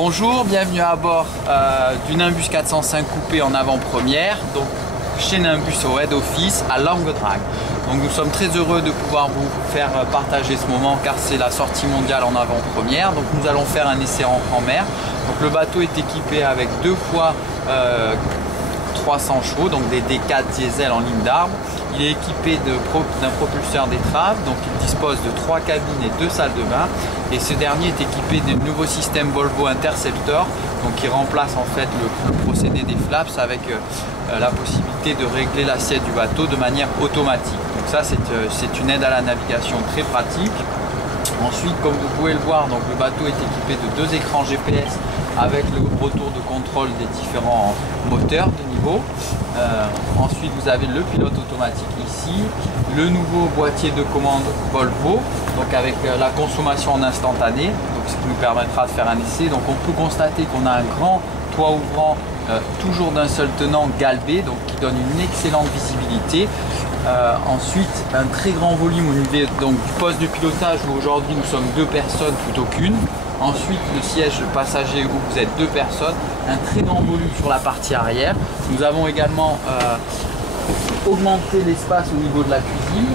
Bonjour, bienvenue à bord du Nimbus 405 coupé en avant-première, donc chez Nimbus au Head Office à Languedrag. Donc nous sommes très heureux de pouvoir vous faire partager ce moment car c'est la sortie mondiale en avant-première. Donc nous allons faire un essai en mer. Donc le bateau est équipé avec 2 fois 300 chevaux, donc des D4 diesel en ligne d'arbre. Il est équipé d'un propulseur d'étrave, donc il dispose de 3 cabines et 2 salles de bain. Et ce dernier est équipé d'un nouveau système Volvo Interceptor, donc qui remplace en fait le procédé des flaps avec la possibilité de régler l'assiette du bateau de manière automatique. Donc ça c'est une aide à la navigation très pratique. Ensuite, comme vous pouvez le voir, donc le bateau est équipé de 2 écrans GPS avec le retour de contrôle des différents moteurs de niveau. Ensuite, vous avez le pilote automatique ici, le nouveau boîtier de commande Volvo, donc avec la consommation en instantané, donc ce qui nous permettra de faire un essai. Donc on peut constater qu'on a un grand toit ouvrant toujours d'un seul tenant galbé, donc qui donne une excellente visibilité. Ensuite, un très grand volume au niveau donc, du poste de pilotage où aujourd'hui nous sommes 2 personnes plutôt qu'une. Ensuite, le siège de passager où vous êtes 2 personnes. Un très grand volume sur la partie arrière. Nous avons également augmenté l'espace au niveau de la cuisine.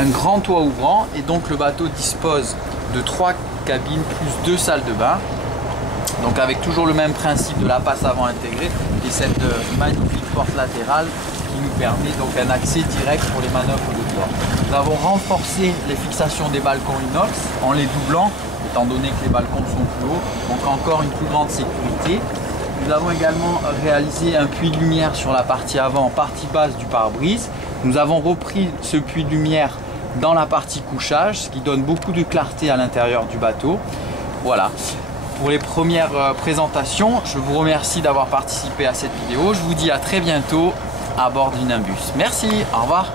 Un grand toit ouvrant et donc le bateau dispose de 3 cabines plus 2 salles de bain. Donc avec toujours le même principe de la passe avant intégrée et cette magnifique porte latérale qui nous permet donc un accès direct pour les manœuvres de bord. Nous avons renforcé les fixations des balcons inox en les doublant, étant donné que les balcons sont plus hauts, donc encore une plus grande sécurité. Nous avons également réalisé un puits de lumière sur la partie avant, partie basse du pare-brise. Nous avons repris ce puits de lumière dans la partie couchage, ce qui donne beaucoup de clarté à l'intérieur du bateau. Voilà. Pour les premières présentations, je vous remercie d'avoir participé à cette vidéo. Je vous dis à très bientôt à bord du Nimbus. Merci, au revoir.